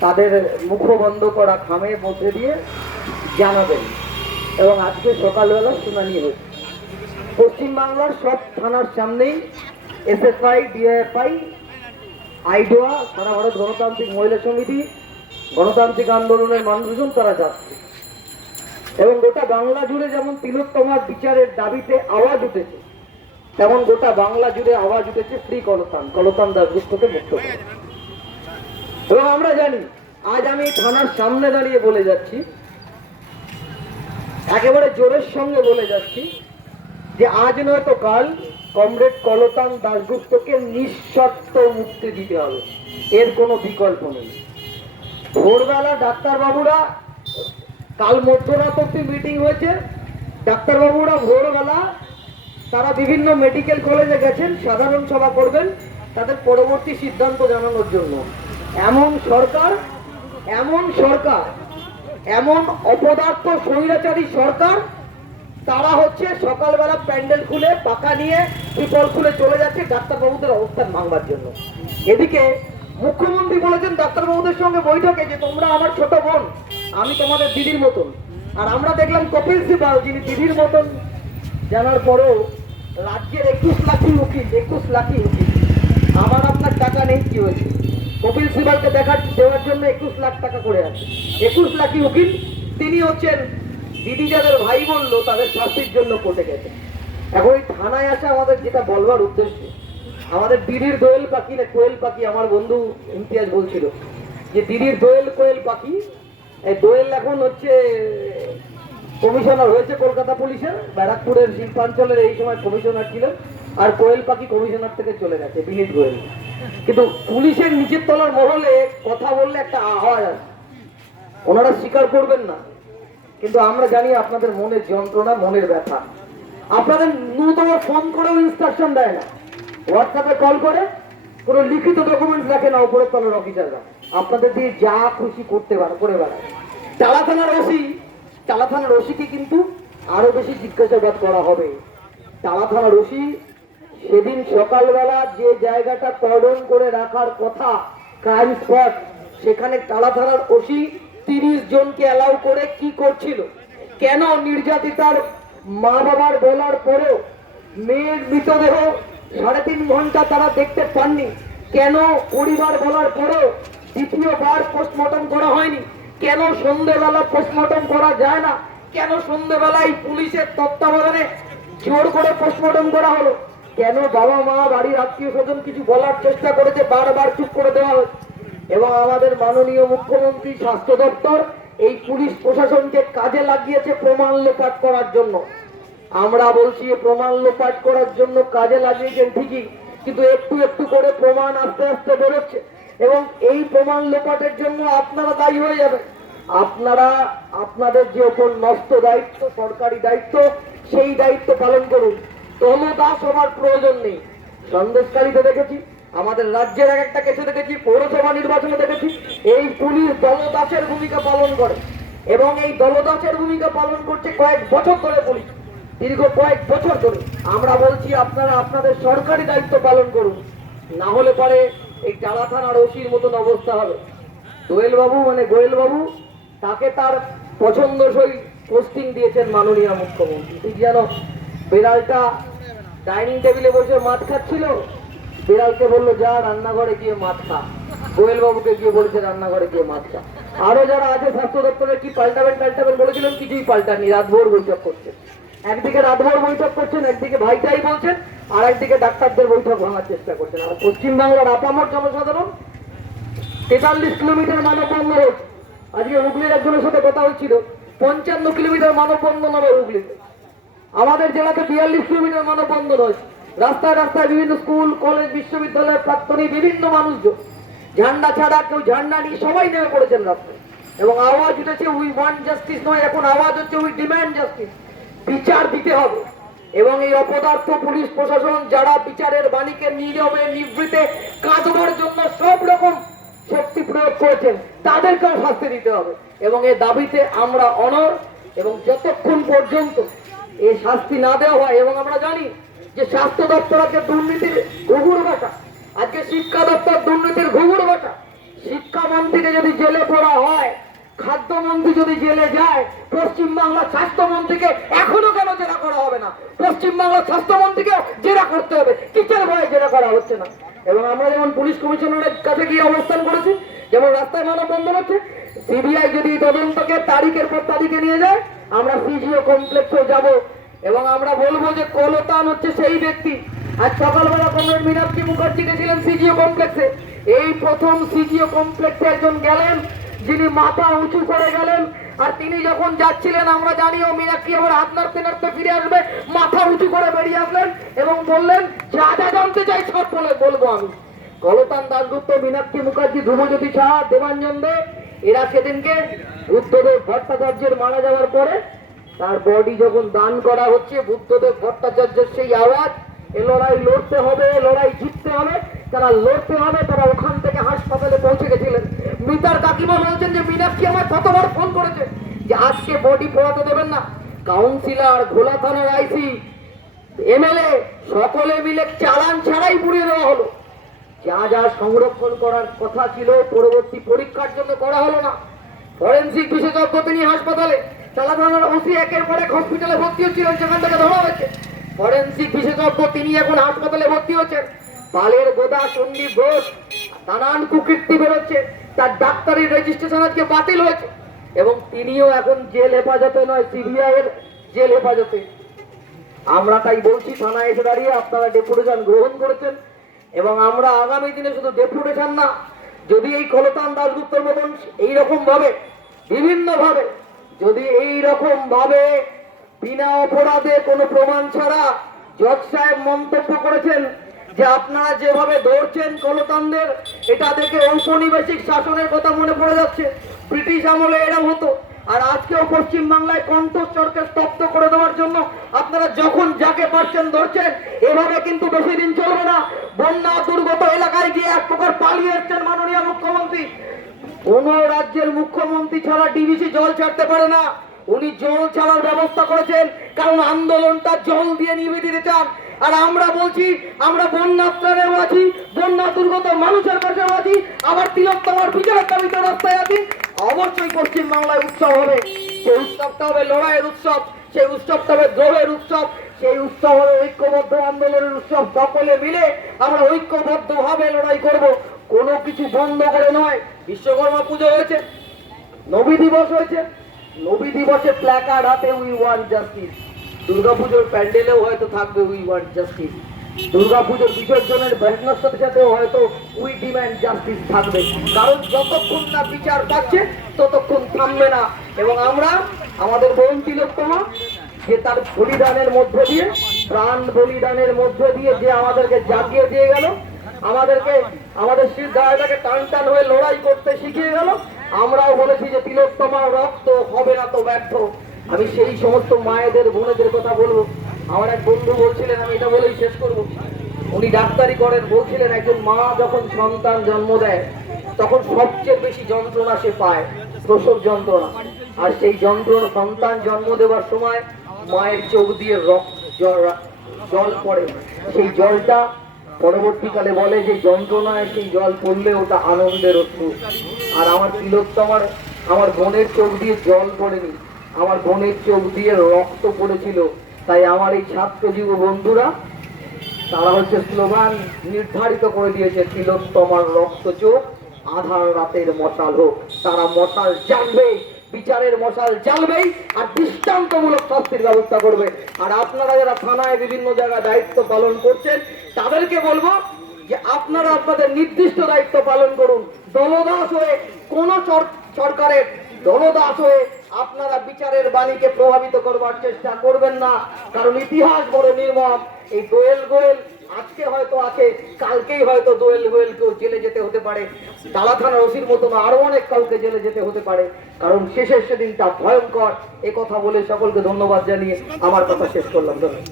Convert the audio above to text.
তাদের মুখ বন্ধ করা খামের মধ্যে দিয়ে জানাবেন। এবং আজকে সকালবেলা শুনানি হয়েছে। পশ্চিমবাংলার সব থানার সামনেই এসএফআই ডিএফআই আইডোয়া, সারা ভারত গণতান্ত্রিক মহিলা সমিতি, গণতান্ত্রিক আন্দোলনের মানুষজন তারা যাচ্ছে। এবং গোটা বাংলা জুড়ে যেমন তিলোত্তমার বিচারের দাবিতে আওয়াজ উঠেছে, তেমন গোটা বাংলা জুড়ে আওয়াজ উঠেছে ফ্রি কলতান। কলতান দাসগুপ্তকে মুক্ত। এবং আমরা জানি, আজ আমি থানার সামনে দাঁড়িয়ে বলে যাচ্ছি, একেবারে জোরের সঙ্গে বলে যাচ্ছি যে আজ নয়তো কাল কমরেড কলতান দাসগুপ্তকে নিঃশর্ত মুক্তি দিতে হবে। এর কোনো বিকল্প নেই। ভোরবেলা ডাক্তারবাবুরা, কাল মধ্যরাত অব্দি মিটিং হয়েছে, ডাক্তারবাবুরা ভোরবেলা, তারা বিভিন্ন মেডিকেল কলেজে গেছেন, সাধারণ সভা করবেন, তাদের পরবর্তী সিদ্ধান্ত জানানোর জন্য। এমন সরকার এমন সরকার, এমন অপদার্থ স্বৈরাচারী সরকার, তারা হচ্ছে সকালবেলা প্যান্ডেল খুলে পাকা নিয়ে ত্রিপল খুলে চলে যাচ্ছে ডাক্তারবাবুদের অবস্থান ভাঙবার জন্য। এদিকে মুখ্যমন্ত্রী বলেছেন ডাক্তারবাবুদের সঙ্গে বৈঠকে যে তোমরা আমার ছোট বোন, আমি তোমাদের দিদির মতন। আর আমরা দেখলাম কপিল সিবাল যিনি দিদির মতন। জানার পরেও রাজ্যের একুশ লাখি উকিল, একুশ লাখি উকিল। আমার আপনার টাকা নেই, কি হয়েছে? কপিল সিবালকে দেখার দেওয়ার জন্য একুশ লাখ টাকা করে আছে। একুশ লাখই উকিল, তিনি হচ্ছেন দিদি যাদের ভাই বলল তাদের শাস্তির জন্য কোর্টে গেছে এখন ওই থানায় আসা আমাদের যেটা বলবার উদ্দেশ্য, আমাদের দিদির দোয়েল পাখি না কোয়েল পাখি, আমার বন্ধু ইমতিয়াজ বলছিল যে দিদির দোয়েল কোয়েল পাখি, এই দোয়েল এখন হচ্ছে কমিশনার হয়েছে কলকাতা পুলিশের, ব্যারাকপুরের শিল্পাঞ্চলের এই সময় কমিশনার ছিল আর কোয়েল পাখি কমিশনার থেকে চলে গেছে, বিনীত গোয়েল। কিন্তু পুলিশের নিচের তলার মহলে কথা বললে একটা আওয়াজ আছে ওনারা স্বীকার করবেন না। কিন্তু আমরা জানি আপনাদের মনের যন্ত্রণা, মনের ব্যথা। আপনাদের ন্যূনতম ফোন করেও ইনস্ট্রাকশন দেয় না। হোয়াটসঅ্যাপে কল করে, কোনো লিখিত ডকুমেন্টস রাখে না উপরের তলের অফিসাররা আপনাদের দিয়ে যা খুশি করতে পারে করে বেড়ায়। চালা থানার ওসি চালা থানার ওসিকে কিন্তু আরও বেশি জিজ্ঞাসাবাদ করা হবে। চালা থানার ওসি সেদিন সকালবেলা যে জায়গাটা কর্ডন করে রাখার কথা ক্রাইম স্পট সেখানে থানার ওসি তিরিশ জনকে অ্যালাউ করে কি করছিল? কেন নির্যাতিতার মা বাবার বলার পরেও মেয়ের মৃতদেহ সাড়ে তিন ঘণ্টা তারা দেখতে পাননি? কেন পরিবার বলার পরেও দ্বিতীয়বার পোস্টমর্টম করা হয়নি? কেন সন্ধ্যেবেলা পোস্টমর্টম করা যায় না? কেন সন্ধ্যেবেলায় পুলিশের তত্ত্বাবধানে জোর করে পোস্টমর্টম করা হলো? কেন বাবা মা বাড়ির আত্মীয় স্বজন কিছু বলার চেষ্টা করেছে? বারবার চুপ করে দেওয়া হয়েছে এবং আমাদের মাননীয় মুখ্যমন্ত্রী, স্বাস্থ্য দপ্তর এই পুলিশ প্রশাসনকে কাজে লাগিয়েছে প্রমাণ লোপাট করার জন্য। আমরা বলছি প্রমাণ লোপাট করার জন্য কাজে লাগিয়েছেন ঠিকই, কিন্তু একটু একটু করে প্রমাণ আস্তে আস্তে বেরোচ্ছে। এবং এই প্রমাণ লোপাটের জন্য আপনারা দায়ী হয়ে যাবেন। আপনারা, আপনাদের যে ওপর নষ্ট দায়িত্ব, সরকারি দায়িত্ব, সেই দায়িত্ব পালন করুন। দলদাস হওয়ার প্রয়োজন নেই। সন্দেশকারীতে দেখেছি, আমাদের রাজ্যের এক একটা কেসে দেখেছি, পৌরসভা নির্বাচনে দেখেছি, এই পুলিশ দলদাসের ভূমিকা পালন করে। এবং এই দলদাসের ভূমিকা পালন করছে কয়েক বছর ধরে পুলিশ, দীর্ঘ কয়েক বছর ধরে। আমরা বলছি, আপনারা আপনাদের সরকারি দায়িত্ব পালন করুন। না হলে পরে এই চালা থানার ওসির মতন অবস্থা হবে। বাবু মানে বাবু তাকে তার পছন্দসই পোস্টিং দিয়েছেন মাননীয় মুখ্যমন্ত্রী। ঠিক যেন বিড়ালটা ডাইনিং টেবিলে বসে মাছ খাচ্ছিল। বিড়ালকে বলল, যা রান্নাঘরে গিয়ে মাছ খা। গোয়েল বাবুকে গিয়ে বলেছে, রান্নাঘরে গিয়ে মাছ খা। আরও যারা আছে, স্বাস্থ্য দপ্তরে কি পাল্টাবেন পাল্টাবেন বলেছিলেন, কিছুই পাল্টানি রাতভর বৈঠক করছে একদিকে রাতভর বৈঠক করছেন, একদিকে ভাইটাই বলছেন, আর একদিকে ডাক্তারদের বৈঠক ভাঙার চেষ্টা করছেন। আর পশ্চিমবাংলার আপামর জনসাধারণ, তেতাল্লিশ কিলোমিটার মানববন্ধন রোড। আজকে হুগলির একজনের সাথে কথা হচ্ছিল পঞ্চান্ন কিলোমিটার মানববন্ধন হবে হুগলিতে। আমাদের জেলাতে বিয়াল্লিশ কিলোমিটার মানববন্ধন হয়েছে রাস্তায় রাস্তায় বিভিন্ন স্কুল, কলেজ বিশ্ববিদ্যালয়ের প্রাক্তনী, বিভিন্ন মানুষজন। ঝান্ডা ছাড়া কেউ ঝান্ডা নিয়ে সবাই নেমে পড়েছেন রাস্তায়। এবং আওয়াজ উঠেছে উই ওয়ান্ট জাস্টিস নয়, এখন আওয়াজ হচ্ছে উই ডিম্যান্ড জাস্টিস বিচার দিতে হবে। এবং এই অপদার্থ পুলিশ প্রশাসন যারা বিচারের বাণীকে নীরবে, নিবৃতে কাঁদবার জন্য সব রকম শক্তি প্রয়োগ করেছেন, তাদেরকেও শাস্তি দিতে হবে। এবং এই দাবিতে আমরা অনর এবং যতক্ষণ পর্যন্ত এই শাস্তি না দেওয়া হয়, এবং আমরা জানি যে স্বাস্থ্য দপ্তর আজকে দুর্নীতির ঘুঘুর বাসা আজকে শিক্ষা দপ্তর দুর্নীতির ঘুঘুর বাসা শিক্ষামন্ত্রীকে যদি জেলে পড়া হয়, খাদ্যমন্ত্রী যদি জেলে যায় পশ্চিমবাংলার স্বাস্থ্যমন্ত্রীকে এখনও কেন জেরা করা হবে না? পশ্চিমবাংলার স্বাস্থ্যমন্ত্রীকে জেরা করতে হবে। কিসের ভয়ে জেরা করা হচ্ছে না? এবং আমরা যেমন পুলিশ কমিশনারের কাছে গিয়ে অবস্থান করেছি, যেমন রাস্তায় মানববন্ধন হচ্ছে, সিবিআই যদি তদন্তকে তারিখের পর তারিখে নিয়ে যায় আমরা সিজিও কমপ্লেক্সেও যাব এবং আমরা বলব যে কলতান হচ্ছে সেই ব্যক্তি। আজ সকালবেলা কমরেড মীনাক্ষী মুখার্জি গেছিলেন সিজিও কমপ্লেক্সে এই প্রথম সিজিও কমপ্লেক্সে একজন গেলেন, যিনি মাথা উঁচু করে গেলেন, আর তিনি যখন যাচ্ছিলেন, আমরা জানি ও মীনাক্ষী আবার হাত নাড়তে নাড়তে ফিরে আসবে, মাথা উঁচু করে বেরিয়ে আসলেন এবং বললেন, যা যা জানতে চাই সব বলে বলব আমি। কলতান দাসগুপ্ত মীনাক্ষী মুখার্জি, ধ্রুবজ্যোতি সাহা, দেবাঞ্জন এরা সেদিনকে বুদ্ধদেব ভট্টাচার্যের মারা যাওয়ার পরে তার বডি যখন দান করা হচ্ছে, বুদ্ধদেব ভট্টাচার্যের সেই আওয়াজ, এ লড়াই লড়তে হবে লড়াই জিততে হবে, তারা লড়তে হবে, তারা ওখান থেকে হাসপাতালে পৌঁছে গেছিলেন। মিতার কাকিমা বলছেন যে, মীনাক্ষী আমার কতবার ফোন করেছে যে, আজকে বডি পোড়াতে দেবেন না। কাউন্সিলর ঘোলা থানার আইসি এমএলএ সকলে মিলে চালান ছাড়াই পুড়িয়ে দেওয়া হলো। যা যা সংরক্ষণ করার কথা ছিল, পরবর্তী পরীক্ষার জন্য করা হলো না। ফরেন্সিক বিশেষজ্ঞ তিনি হাসপাতালে চালা থানার ওসি একের পর এক হসপিটালে ভর্তি হচ্ছিলেন, সেখান থেকে ধরা হয়েছে। ফরেন্সিক বিশেষজ্ঞ তিনি এখন হাসপাতালে ভর্তি হচ্ছেন। পালের গোদা সন্দীপ ঘোষ, নানান কুকীর্তি বেরোচ্ছে, তার ডাক্তারি রেজিস্ট্রেশন আজকে বাতিল হয়েছে। এবং তিনিও এখন জেল হেফাজতে নয় সিবিআই এর জেল হেফাজতে। আমরা তাই বলছি, থানায় এসে দাঁড়িয়ে আপনারা ডেপুটেশন গ্রহণ করেছেন। এবং আমরা আগামী দিনে শুধু ডেপুটেশন না, যদি এই কলতান দাসগুপ্তর মতন এইরকম ভাবে বিভিন্ন ভাবে যদি এই ভাবে বিনা অপরাধে কোনো প্রমাণ ছাড়া জজ সাহেব মন্তব্য করেছেন যে আপনারা যেভাবে ধরছেন কলতানদের এটা থেকে ঔপনিবেশিক শাসনের কথা মনে পড়ে যাচ্ছে। ব্রিটিশ আমলে এরম হতো। আর আজকেও পশ্চিম বাংলায় কণ্ঠস্বরকে স্তব্ধ করে দেওয়ার জন্য আপনারা যখন যাকে পারছেন ধরছেন, এভাবে কিন্তু বেশি দিন চলবে না। বন্যা দুর্গত এলাকায় গিয়ে এক প্রকার পালিয়ে এসছেন মাননীয় মুখ্যমন্ত্রী। কোন রাজ্যের মুখ্যমন্ত্রী ছাড়া ডিবিসি জল ছাড়তে পারে না। উনি জল ছাড়ার ব্যবস্থা করেছেন, কারণ আন্দোলনটা জল দিয়ে নিভে দিতে চান। আর আমরা বলছি, আমরা বন্যা আছি বন্যা দুর্গত মানুষের পাশেও আছি। আবার তিলোত্তমার বিচারের দাবিতে রাস্তায় আছি। অবশ্যই পশ্চিম বাংলায় উৎসব হবে। সেই উৎসবটা হবে লড়াইয়ের উৎসব, সেই উৎসবটা হবে দ্রোহের উৎসব, সেই উৎসব হবে ঐক্যবদ্ধ আন্দোলনের উৎসব। সকলে মিলে আমরা ঐক্যবদ্ধ ভাবে লড়াই করব। কোনো কিছু বন্ধ করে নয়। বিশ্বকর্মা পুজো হয়েছে, নবী দিবস হয়েছে। নবী দিবসে প্ল্যাকার্ড হাতে উই ওয়ান্ট জাস্টিস দুর্গাপুজোর প্যান্ডেলেও হয়তো থাকবে উই ওয়ান্ট জাস্টিস দুর্গাপুজোর বিসর্জনের ব্যানার সাথে হয়তো উই ডিম্যান্ড জাস্টিস থাকবে। কারণ যতক্ষণ না বিচার পাচ্ছে, ততক্ষণ থামবে না। এবং আমরা, আমাদের বোন তিলোত্তমা যে তার বলিদানের মধ্য দিয়ে, প্রাণ বলিদানের মধ্য দিয়ে যে আমাদেরকে জাগিয়ে দিয়ে গেল, আমাদেরকে, আমাদের সিদ্ধায়টাকে টান টান হয়ে লড়াই করতে শিখিয়ে গেল, আমরাও বলেছি যে তিলোত্তমার রক্ত হবে না তো ব্যর্থ। আমি সেই সমস্ত মায়েদের, বোনেদের কথা বলব। আমার এক বন্ধু বলছিলেন, আমি এটা বলেই শেষ করব। উনি ডাক্তারি করেন, বলছিলেন, একজন মা যখন সন্তান জন্ম দেয়, তখন সবচেয়ে বেশি যন্ত্রণা সে পায়, প্রসব যন্ত্রণা। আর সেই যন্ত্রণা, সন্তান জন্ম দেওয়ার সময় মায়ের চোখ দিয়ে রক্ত জল- পড়ে। সেই জলটা পরবর্তীকালে বলে যে, যন্ত্রণায় সেই জল পড়লে ওটা আনন্দের অশ্রু। আর আমার তিলোত্তমার, আমার বোনের চোখ দিয়ে জল পড়েনি। আমার বোনের চোখ দিয়ে রক্ত পড়েছিল। তাই আমার এই ছাত্র যুব বন্ধুরা, তারা হচ্ছে স্লোগান নির্ধারিত করে দিয়েছে, তিলোত্তমার রক্ত চোখ আধার রাতের মশাল হোক। তারা মশাল জানবে, বিচারের মশাল জ্বালবেই আর দৃষ্টান্তমূলক শাস্তির ব্যবস্থা করবে। আর আপনারা যারা থানায় বিভিন্ন জায়গায় দায়িত্ব পালন করছেন, তাদেরকে বলব যে আপনারা আপনাদের নির্দিষ্ট দায়িত্ব পালন করুন। দলদাস হয়ে কোন সর- সরকারের দলদাস হয়ে আপনারা বিচারের বাণীকে প্রভাবিত করবার চেষ্টা করবেন না। কারণ ইতিহাস বড় নির্মম। এই দোয়েল গোয়েল আজকে হয়তো আছে, কালকেই হয়তো দোয়েল গোয়েলকেও জেলে যেতে হতে পারে। দালা থানার ওসির মতন আরও অনেক কাউকে জেলে যেতে হতে পারে। কারণ শেষের সেদিনটা ভয়ঙ্কর। এ কথা বলে সকলকে ধন্যবাদ জানিয়ে আমার কথা শেষ করলাম। ধন্যবাদ।